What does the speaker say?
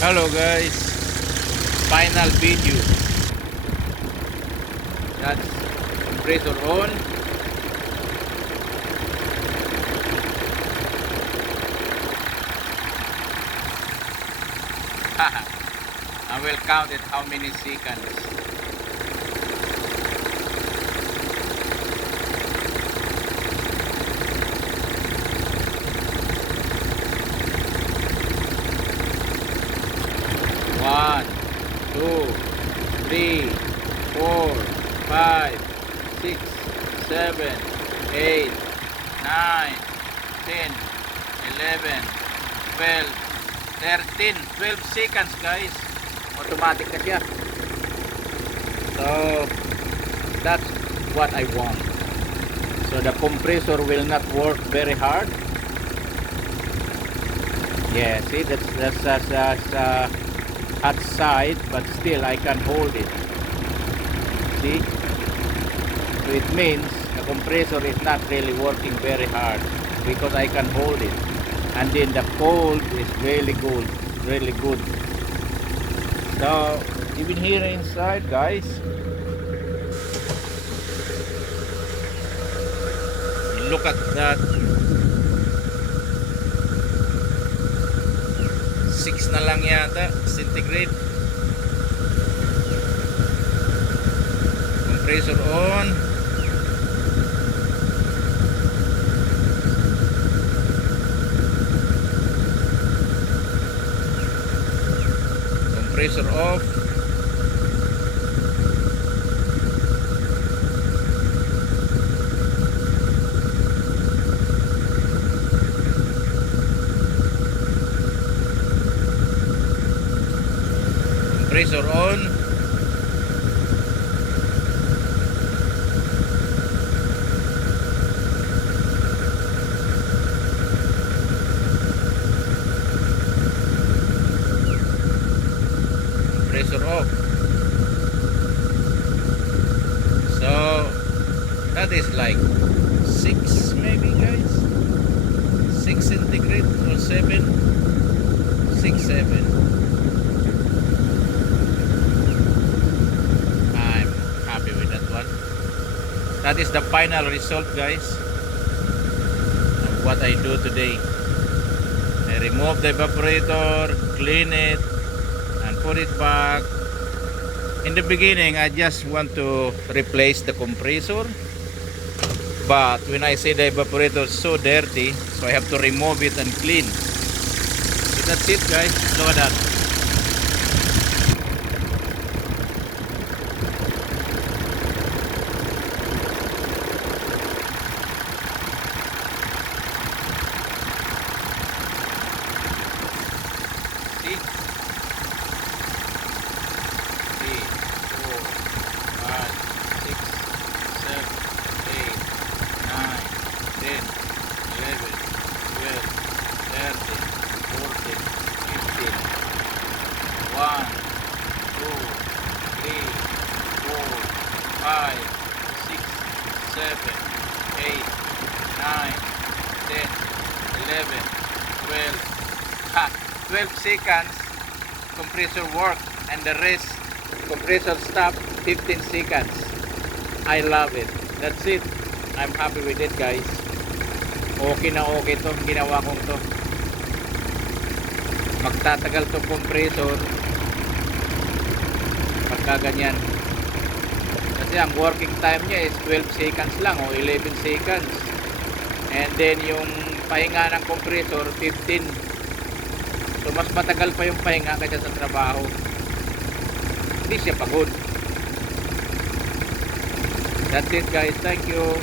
Hello guys, final video. That's compressor on. I will count it how many seconds. One, two, three, 4, 5, 6, 7, 8, 9, 10, 11, 12, 13, 12 seconds guys. Automatic na siya. So that's what I want. So the compressor will not work very hard. Yeah, see that's hot side, but still I can hold it. See, so it means the compressor is not really working very hard because I can hold it, and then the cold is really good. So even here inside guys, look at that. 6 na lang yata centigrade. Compressor on. Compressor off. Compressor on. Compressor off. So that is like 6 maybe guys, 6 centigrade or 7, 6, 7. That is the final result guys of what I do today. I remove the evaporator, clean it, and put it back. In the beginning I just want to replace the compressor, but when I see the evaporator is so dirty, so I have to remove it and clean. So that's it guys, look at that. One, two, three, 4, 5, 6, 7, 8, 9, 10, 11, 12. 12 seconds compressor work, and the rest compressor stop 15 seconds. I love it. That's it. I'm happy with it guys. Okay na okay to, ginawa kong to. Magtatagal to compressor pagka ganyan, kasi ang working time niya is 12 seconds lang o 11 seconds, and then yung pahinga ng compressor 15. So mas matagal pa yung pahinga kaysa sa trabaho. Hindi siya pagod. That's it guys, thank you.